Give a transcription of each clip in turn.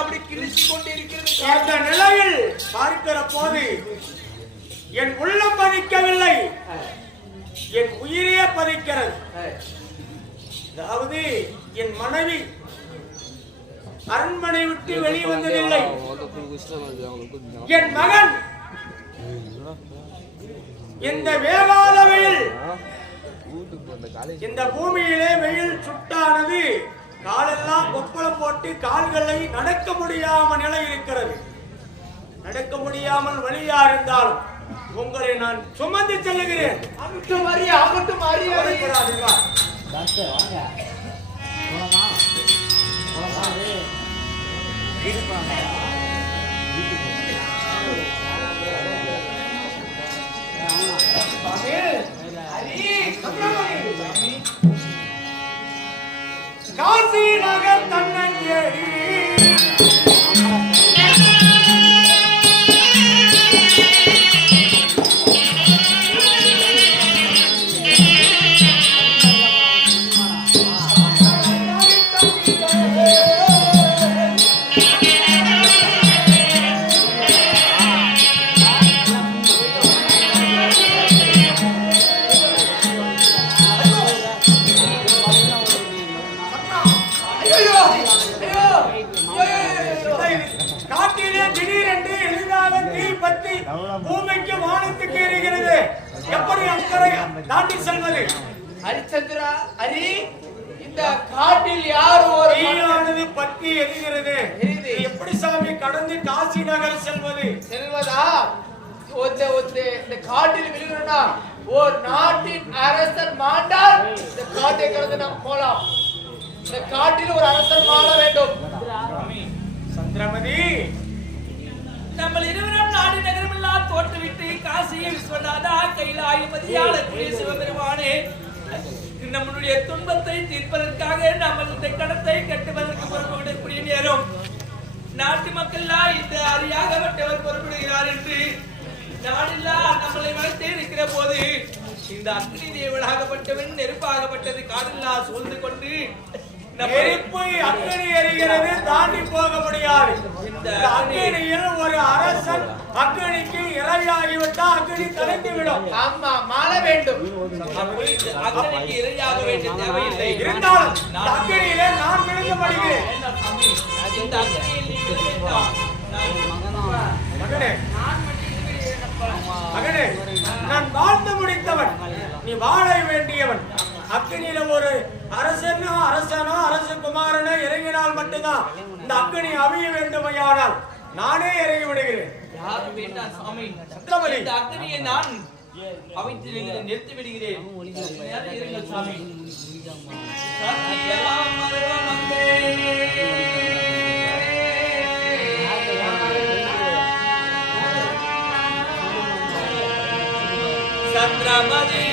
அப்படி கிழிச்சு கொண்டிருக்கிறது. இந்த நிலையில் பார்க்கிற போது என் உள்ளம் பதிக்கவில்லை, என் உயிரே பதிக்கிறது. அதாவது என் மனைவி அரண்மனை விட்டு வெளியே வந்ததில்லை. என் மகன் இந்த வேளாள வெயில், இந்த பூமியிலே வெயில் சுட்டானது காலெல்லாம் கொப்பளம் போட்டு கால்களை நடக்க முடியாமல் நிலை இருக்கிறது. நடக்க முடியாமல் வழியா இருந்தாலும் உங்களை நான் சுமந்து செல்லுகிறேன். காசி நகர் தன்னஞ்சேரி பூமிக்கு வானத்துக்கு எரிகிறது. எப்படி அக்கறை தாண்டி செல்வது? ஹரிச்சந்திரா, ஹரி, இந்த காட்டில் யார் ஒரு தீயானது பற்றி எரிகிறது. எப்படி சாமி கடந்து காசி நகர் செல்வது? செல்வதா? இந்த காட்டில் விழுகிறா ஒரு நாட்டின் அரசர் மாண்டால் இந்த காட்டை கடந்து நாம் போலாம். இந்த காட்டில் ஒரு அரசர் மாள வேண்டும். சந்திரமதி, நம்ம இருவரும் நாடு நகரமெல்லாம் தோற்றுவிட்டு காசியை விஸ்வநாதா கைலாயபதியாள கூடிய சிவபெருமானே, நம்மளுடைய துன்பத்தை தீர்ப்பதற்காக நம்ம இந்த கடத்தை கட்டுவதற்கு பொறுப்பெடுக்கக்கூடிய நேரம் நாட்டு மக்கள்லாம் இந்த அறியாகப்பட்டவர் பொறுப்படுகிறார் என்று நாடெல்லாம் நம்மளை வளர்த்தே இருக்கிற போது இந்த அக்னி தேவனாகப்பட்டவன் நெருப்பாகப்பட்டது காடெல்லாம் சூழ்ந்து கொண்டு நெருப்பு அக்னி எரிகிறது, தாண்டி போக முடியாது. இந்த அக்னியில் ஒரு அரசன் அக்னிக்கு இரையாகிவிட்டால் அக்னி கலைந்து விடும். ஆமா, மாள வேண்டும். அக்னிக்கு இரையாக வேண்டிய தேவையில்லை. இருந்தாலும் அக்னியிலே நான் விழுந்து படுகிறேன். இந்த அக்னியில் நீ விழ வேண்டாம். மகனே, நான் வாழ்ந்து முடித்தவன், நீ வாழ வேண்டியவன். அக்னியில ஒரு அரசனோ அரசகுமாரனோ இறங்கினால் மட்டும்தான் இந்த அக்னி அவிய வேண்டுமையானால் நானே இறங்கி விடுகிறேன். யாரும் வேண்டாம் சாமி, இந்த அக்னியை நான் அவித்து நிறுத்தி விடுகிறேன். சாமி சந்திரமதி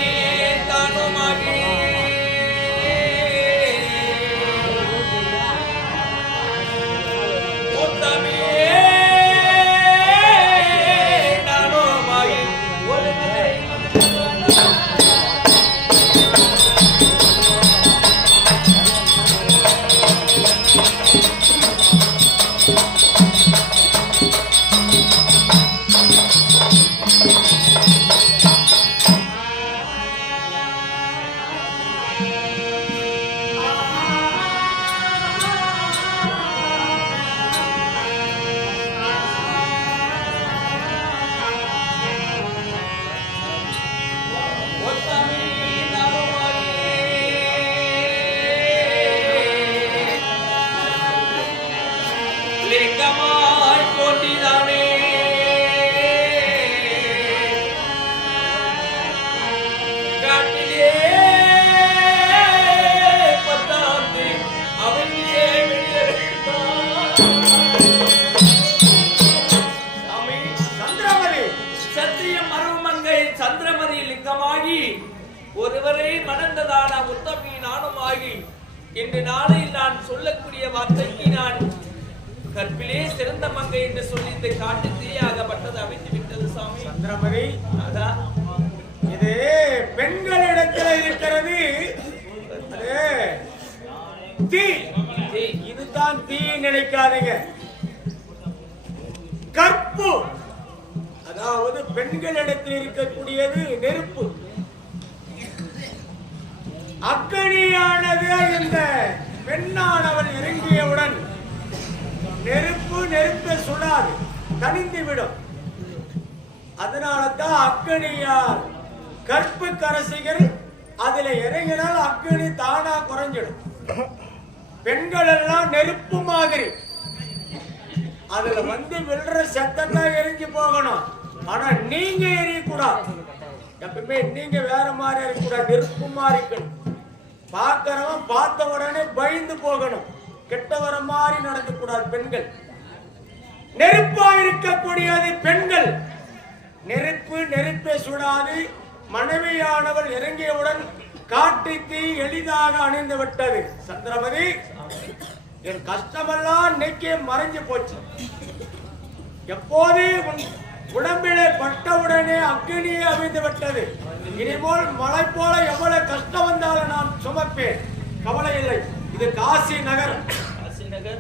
தானுமாகி ஒருவரை மணந்ததான உத்தமி நானுமாகி இன்று நாளில் நான் சொல்லக்கூடிய வார்த்தைக்கு நான் கற்பிலே சிறந்த மங்கை என்று சொல்லி இந்த காட்டு தீயாகப்பட்டது அவித்து விட்டது சாமி. சந்திரமதி, இது பெண்களிடத்தில் இருக்கிறது தீ. இதுதான் தான் தீ நினைக்காதீங்க. கற்பு, அதாவது பெண்களிடத்தில் இருக்கக்கூடியது நெருப்பு. அக்கனியானது இந்த பெண்ணானவள் இறங்கியவுடன் நெருப்பை சுடாது, தணிந்து விடும். அதனால தான் அக்கனியார் கற்பு கரசிகள் அதுல இறங்கினால் அக்கனி தானா குறைஞ்சிடும். பெண்கள் எல்லாம் நெருப்பு மாதிரி, அதுல விழுற சத்தத்தை எரிஞ்சு போகணும். ஆனா நீங்க எரியக்கூடாது. எப்பவுமே நீங்க வேற மாதிரி இருக்கக்கூடாது, நெருப்பு மாதிரி இருக்கணும். பார்க்கிறவன் பார்த்த உடனே பயந்து போகணும், கெட்ட வர மாதிரி நடக்க கூடாது. பெண்கள் நெருப்பா இருக்கக்கூடியது பெண்கள். நெருப்பை சுடாது. மனைவியானவள் இறங்கியவுடன் காட்டு தீ எளிதாக அணிந்து விட்டது. சந்திரமதி, என் கஷ்டமெல்லாம் இன்னைக்கே மறைஞ்சு போச்சு. எப்போது உடம்பிலே பட்டவுடனே அக்னியே அவிழ்ந்து விட்டது. இனிமேல் மழை போல எவ்வளவு கஷ்டம் வந்தாலும் நான் சுமப்பேன், கவலை இல்லை. இது காசி நகர்.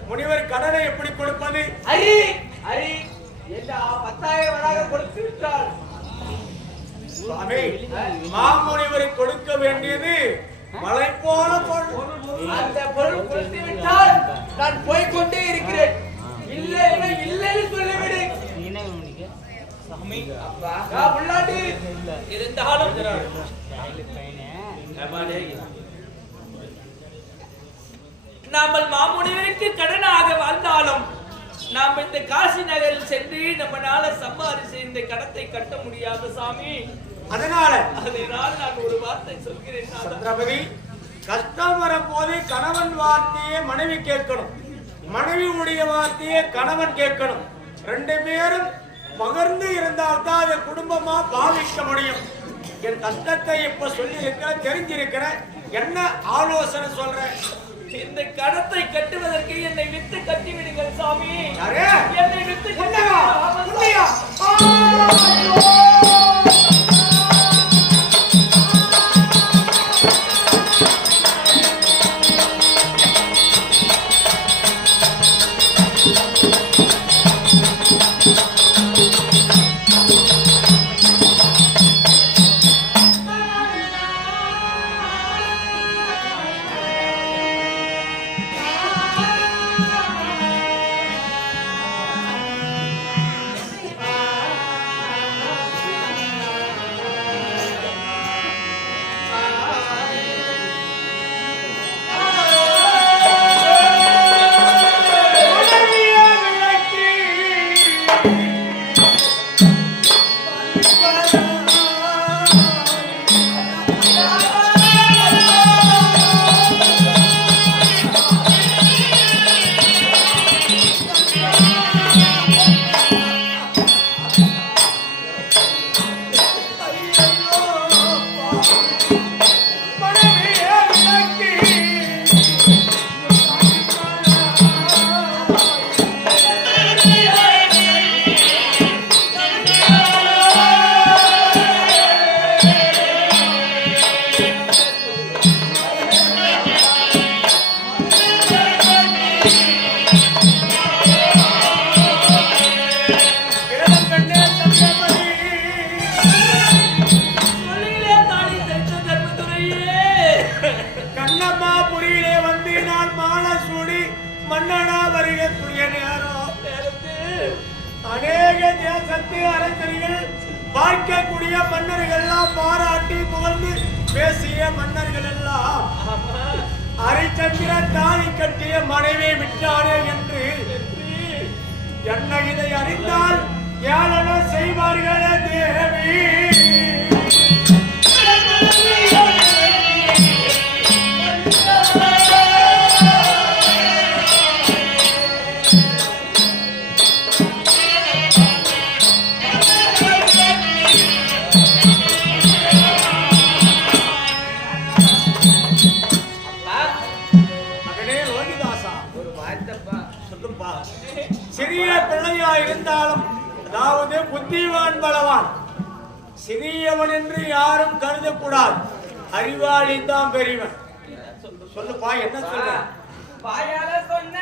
முனிவர் கடனை எப்படி கொடுப்பது? ஹரி ஹரி என்ன 10,000 கொடுத்து விட்டால் சுவாமி, மாமுனிவரை கொடுக்க வேண்டியது மழை போல பொருள். அந்த பொருள் கொடுத்து விட்டால் நான் போய்கொண்டே இருக்கிறேன். இல்லை இல்லை சொல்லிவிடு சாமி. அப்பா உள்ளாடி இருந்தாலும் நாமல் மாமுனிவருக்கு கடனாக வாழ்ந்தாலும் நாம் இந்த காசி நகரில் சென்று நம்மளால சம்பாதிச்சு இந்த கடத்தை கட்ட முடியாது சாமி. அதனால் நான் ஒரு வார்த்தை சொல்கிறேன். சந்திரபதி, கஷ்டம் வரும்போது கணவன் வார்த்தையே மனைவி கேட்கணும், மனைவி உடைய வார்த்தையே கணவன் கேட்கணும். 2 பேரும் பகிர்ந்து இருந்தால்தான் அதை குடும்பமா பாவிக்க முடியும். என் கஷ்டத்தை இப்ப சொல்லி இருக்கிற, தெரிஞ்சிருக்கிற, என்ன ஆலோசனை சொல்றேன்? இந்த கடத்தை கட்டுவதற்கு என்னை விட்டு கட்டி விடுங்கள் சாமி. என்னை விட்டு பார்க்கக்கூடிய மன்னர்கள் எல்லாம் பாராட்டி புகழ்ந்து பேசிய மன்னர்கள் எல்லாம் ஹரிச்சந்திர தாலி கட்டிய மனைவி விட்டானே என்று என்ன இதை அறிந்தால் ஏளன செய்வார்களே தேவி. சிறிய பிள்ளையா இருந்தாலும், அதாவது புத்திவான் பலவான், சிறியவன் என்று யாரும் கருதக்கூடாது. அறிவாளி தான் பெரியவன். சொல்லுப்பா, என்ன சொல்ற? வாயால சொன்ன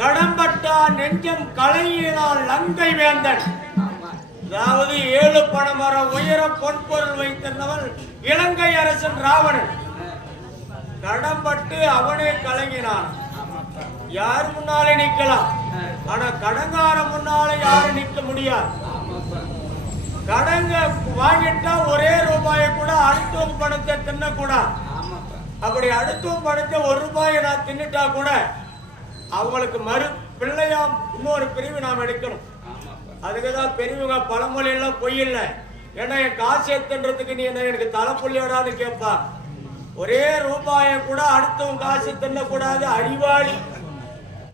கடம்பட்டா நெஞ்சம் கலையினால் லங்கை வேந்தன். அதாவது 7 பணமர உயர பொன்பொருள் வைத்திருந்தவன் இலங்கை அரசன் ராவணன். கடம்பட்டு அவனே கலங்கினான். யார் முன்னாலே நிக்கலாம், ஆனா கடங்கார முன்னாலே யாரும் நிக்க முடியாது. கடங்க வாங்கிட்டா ஒரே ரூபாயை கூட அடுத்தவங்க பணத்தை தின்னக்கூடாது. அப்படி அடுத்தவங்க பணத்தை 1 ரூபாயை நான் தின்னுட்டா கூட அவங்களுக்கு பிள்ளையாம் இன்னொரு பிரிவு நாம் எடுக்கணும். அதுக்குதான் பெரியவங்க பழமொழி எல்லாம் பொய் இல்லை. ஏன்னா என் காசு எத்துன்றதுக்கு நீ என்ன எனக்கு தலைப்புள்ளியோடான்னு கேட்பா. ஒரே ரூபாயை கூட அடுத்தவங்க காசு தின்னக்கூடாது, அறிவாளி